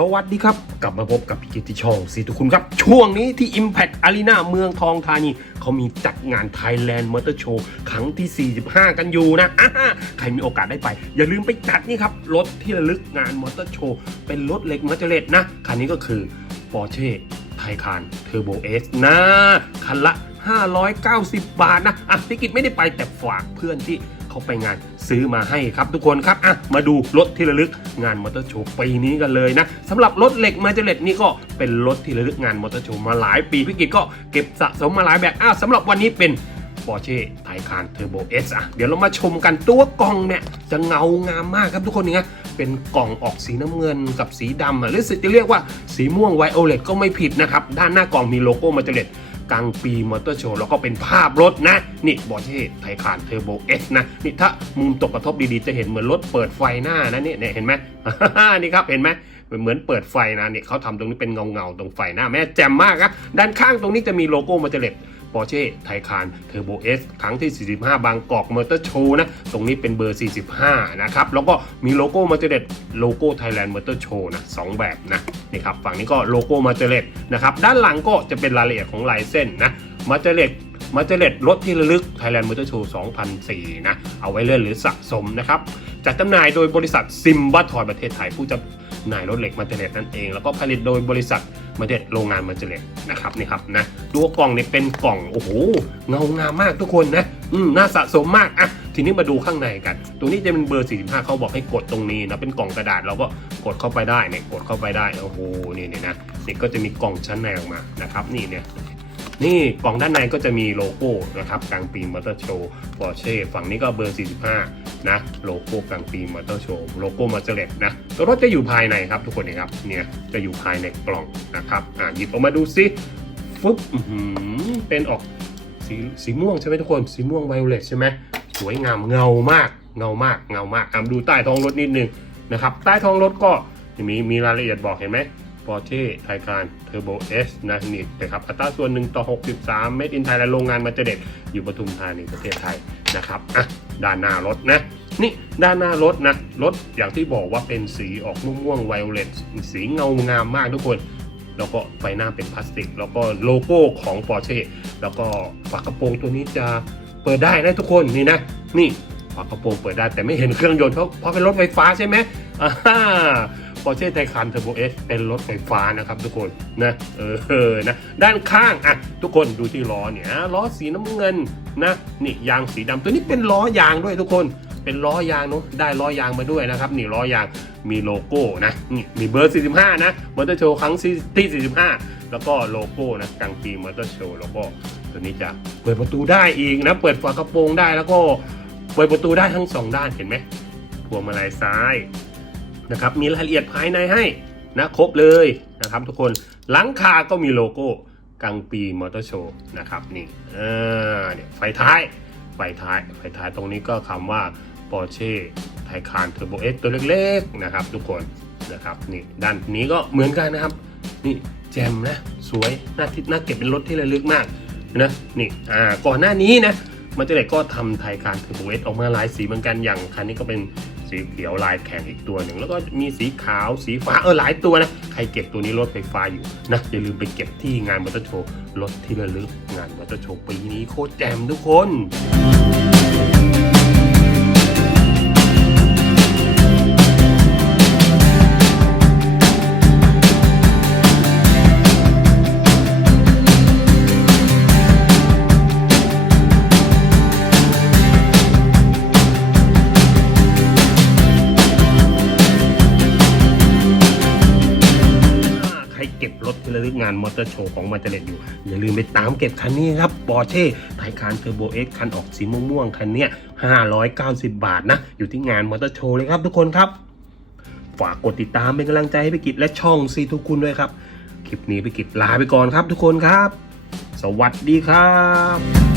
สวัสดีครับ กลับมาพบกับพี่กิติช่องสีทุกคุณครับ ช่วงนี้ที่ Impact Arena เมืองทองธานี เขามีจัดงาน Thailand Motor Show ครั้งที่ 45 กันอยู่นะอ่าใครมีโอกาสได้ไป อย่าลืมไปจัดนี่ครับ รถที่ระลึกงาน Motor Show เป็นรถเล็กมัจเจเลตนะ คันนี้ก็คือ Porsche Taycan Turbo S นะ คันละ 590 บาทนะอะพี่กิจไม่ได้ไปแต่ฝากเพื่อนที่ เขาไปงานซื้อมาให้ครับทุกคนครับอะมาดูรถที่ระลึกงานมอเตอร์โชว์ปีนี้กันเลยนะสำหรับรถเหล็กมาเจเลตนี่ก็เป็นรถที่ระลึกงานมอเตอร์โชว์มาหลายปีพี่กิจก็เก็บสะสมมาหลายแบบอะสำหรับวันนี้เป็น Porsche Taycan Turbo S อะเดี๋ยวเรามาชมกันตัวกล่องเนี่ย จะเงางามมากครับทุกคนนี่นะเป็นกล่องออกสีน้ำเงินกับสีดำหรือจะเรียกว่าสีม่วงไวโอเลตก็ไม่ผิดนะครับ ด้านหน้ากล่องมีโลโก้มาเจเลต กลางปีมอเตอร์โชว์แล้วก็เป็นภาพรถนะ นี่บอเช่ไทคานเทอร์โบเอสนะ นี่ถ้ามุมตกกระทบดีๆ จะเห็นเหมือนรถเปิดไฟหน้านะเนี่ยเนี่ยเห็นไหมนี่ครับเห็นไหมเหมือนเปิดไฟนะเนี่ยเขาทำตรงนี้เป็นเงาเงาๆตรงไฟหน้าแม่แจ่มมากครับด้านข้างตรงนี้จะมีโลโก้มาเจเลต ปอร์เช่ไทคานเทอร์โบเอสครั้งที่ 45 บางกอกมอเตอร์โชว์นะ ตรงนี้เป็นเบอร์ 45 นะครับ แล้วก็มีโลโก้มาเจเลตโลโก้ไทยแลนด์มอเตอร์โชว์นะสองแบบนะนี่ครับฝั่งนี้ก็โลโก้มาเจเลตนะครับ ด้านหลังก็จะเป็นรายละเอียดของลายเส้นนะมาเจเลตมาเจเลตรถที่ระลึก Thailand Motor Show 2004 นะ เอาไว้เล่นหรือสะสมนะครับจัดจำหน่ายโดยบริษัทซิมบัตทอยประเทศไทยผู้จำ น่ายรถเหล็กมาเจเลตนั่นเอง แล้วก็ผลิตโดยบริษัทมาเจเลตโรงงานมาเจเลตนะครับนี่ครับนะตัวกล่องเนี่ยเป็นกล่องโอ้โหเงางามมากทุกคนนะอืมน่าสะสมมากอะทีนี้มาดูข้างในกัน ตรงนี้จะเป็นเบอร์ 45 เขาบอกให้กดตรงนี้นะ เป็นกล่องกระดาษเราก็กดเข้าไปได้เนี่ย กดเข้าไปได้ โอ้โห นี่เนี่ยนะ นี่ก็จะมีกล่องชั้นในออกมา นะครับ นี่เนี่ย นี่กล่องด้านในก็จะมีโลโก้นะครับกลางปีมอเตอร์โชว์ปอร์เช่ฝั่งนี้ก็เบอร์ 45 นะโลโก้กลางปีมอเตอร์โชว์โลโก้มาเจเลตนะตัวรถจะอยู่ภายในครับทุกคนนี่ครับเนี่ยจะอยู่ภายในกล่องนะครับอ่าหยิบออกมาดูซิฟึบเป็นออกสีสีม่วงใช่ไหมทุกคนสีม่วงไวโอเลตใช่ไหมสวยงามเงามากเงามากเงามากอะดูใต้ท้องรถนิดนึงนะครับใต้ท้องรถก็มีมีรายละเอียดบอกเห็นไหม Porsche Taycan Turbo S นะนี่นะครับอัตราส่วน 1 ต่อ 63 Made in Thailand โรงงานมาเจเด็ดอยู่ปทุมธานีประเทศไทยนะครับอะด้านหน้ารถนะนี่ด้านหน้ารถนะรถอย่างที่บอกว่าเป็นสีออกม่วงๆไวโอเลตสีเงางามมากทุกคนแล้วก็ไฟหน้าเป็นพลาสติก แล้วก็โลโก้ของ Porsche แล้วก็ฝากระโปรงตัวนี้จะเปิดได้นะทุกคนนี่นะนี่ฝากระโปรงเปิดได้แต่ไม่เห็นเครื่องยนต์เพราะเพราะเป็นรถไฟฟ้าใช่ไหมอ่า ปอร์เช่ไทคันเทอร์โบเอสเป็นรถไฟฟ้านะครับทุกคนนะเออเออนะด้านข้างอะทุกคนดูที่ล้อเนี่ยล้อสีน้ำเงินนะนี่ยางสีดำตัวนี้เป็นล้อยางด้วยทุกคนเป็นล้อยางเนาะได้ล้อยางมาด้วยนะครับนี่ล้อยางมีโลโก้นะนี่มีเบอร์ 45 นะมอเตอร์โชว์ครั้งที่ 45 แล้วก็โลโก้นะกลางปีมอเตอร์โชว์แล้วก็ตัวนี้จะเปิดประตูได้อีกนะเปิดฝากระโปรงได้แล้วก็เปิดประตูได้ทั้งสองด้านเห็นไหมพวงมาลัยซ้าย นะครับมีรายละเอียดภายในให้นะครบเลยนะครับทุกคนหลังคาก็มีโลโก้กังปีมอเตอร์โชว์นะครับนี่อ่าเนี่ยไฟท้ายไฟท้ายไฟท้ายตรงนี้ก็คำว่า Porsche Taycan Turbo S ตัวเล็กๆนะครับทุกคนนะครับนี่ด้านนี้ก็เหมือนกันนะครับ นี่แจมนะสวยน่าทิน่าเก็บเป็นรถที่ระลึกมากนะนี่อ่าก่อนหน้านี้นะมันจะเด็กก็ทำไทยการเทอร์โบเอสออกมาหลายสีเหมือนกันอย่างคันนี้ก็เป็น สีเขียวลายแข็งอีกตัวหนึ่งแล้วก็มีสีขาวสีฟ้าเออหลายตัวนะใครเก็บตัวนี้รถไฟฟ้าอยู่นะอย่าลืมไปเก็บที่งานมอเตอร์โชว์รถที่ระลึกงานมอเตอร์โชว์ปีนี้โคตรแจ่มทุกคน ที่ระลึกงานมอเตอร์โชว์ของมาเจเลตอยู่ อย่าลืมไปตามเก็บคันนี้ครับบอเช่ไทคานเทอร์โบเอ็กคันออกสีม่วงๆคันเนี้ย590 บาทนะ อยู่ที่งานมอเตอร์โชว์เลยครับทุกคนครับ ฝากกดติดตามเป็นกำลังใจให้ไปกิจและช่องซีทุกคุณด้วยครับ คลิปนี้ไปกิจลาไปก่อนครับทุกคนครับ สวัสดีครับ